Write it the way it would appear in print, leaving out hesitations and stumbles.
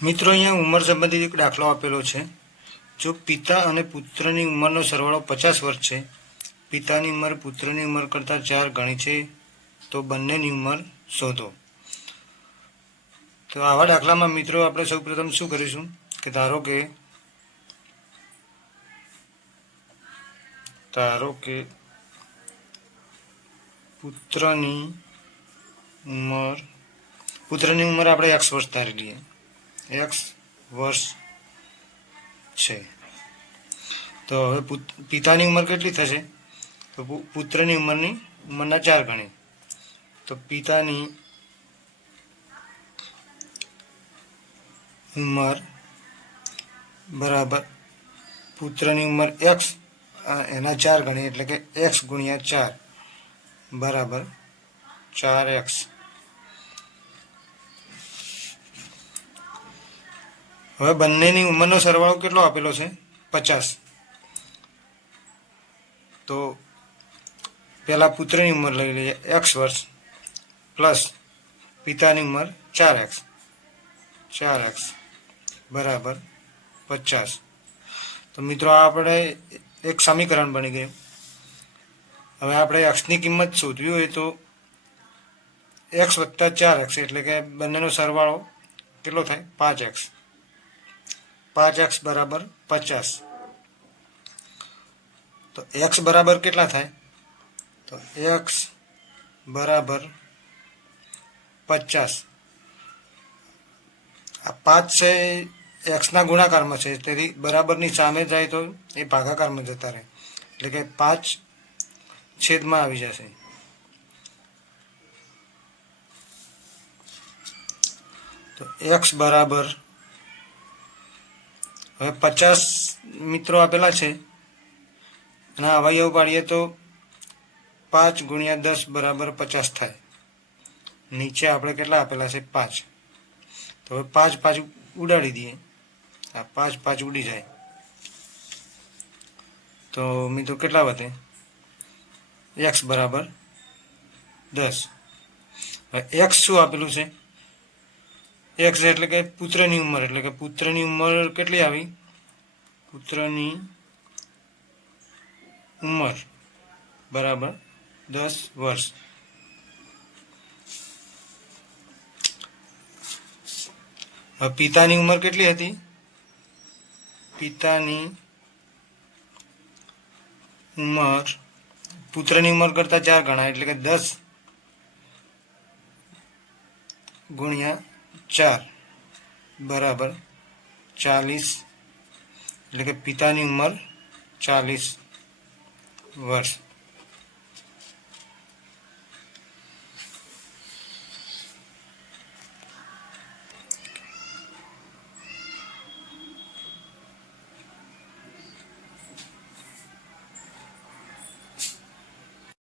મિત્રો અહીંયા ઉંમર સંબંધિત એક દાખલો આપેલો છે। જો પિતા અને પુત્રની ઉંમરનો સરવાળો 50 વર્ષ છે, પિતાની ઉંમર પુત્રની ઉંમર કરતાં 4 ગણી છે, તો બંનેની ઉંમર શોધો। તો આવા દાખલામાં મિત્રો આપણે સૌપ્રથમ શું કરીશું કે ધારો કે પુત્રની ઉંમર આપણે x વર્ષ ધારી લઈએ, x વર્ષ છે। તો હવે પિતાની ઉંમર કેટલી થશે? તો પુત્રની ઉંમરના 4 ગણી। તો પિતાની ઉંમર બરાબર પુત્રની ઉંમર x એના 4 ગણી, એટલે કે x ગુણ્યા 4 બરાબર 4x। હવે બંનેની ઉંમરનો સરવાળો કેટલો આપેલો છે? 50। તો પહેલાં પુત્રની ઉંમર લઈ લઈએ x વર્ષ પ્લસ પિતાની ઉંમર 4x બરાબર 50। તો મિત્રો આપણે એક સમીકરણ બની ગયું। હવે આપણે એક્સની કિંમત શોધવી હોય તો x વત્તા 4x એટલે કે બંનેનો સરવાળો કેટલો થાય? 5x। 5x બરાબર 50। તો x બરાબર કેટલા થાય? તો x બરાબર 50। આ 5 છે એક્સના ગુણાકારમાં છે, તેથી બરાબરની સામે જાય તો એ ભાગાકારમાં જતા રહે, એટલે કે 5 છેદમાં આવી જશે। તો x બરાબર હવે 50 મિત્રો આપેલા છે અને અવયવ પાડીએ તો 5 ગુણ્યા 10 બરાબર 50 થાય। નીચે આપણે કેટલા આપેલા છે? 5। તો હવે 5 ઉડાડી દઈએ, આ 5 ઉડી જાય તો મિત્રો કેટલા વધે? x બરાબર 10। હવે x શું આપેલું છે? x એટલે કે પુત્રની ઉંમર, એટલે કે પુત્રની ઉંમર કેટલી આવી? પુત્રની ઉંમર બરાબર 10 વર્ષ। હવે પિતાની ઉંમર કેટલી હતી? પિતાની ઉંમર પુત્રની ઉંમર કરતાં 4 ગણા, એટલે કે 10 ગુણ્યા 4 બરાબર 40, એટલે કે પિતાની ઉંમર 40 વર્ષ।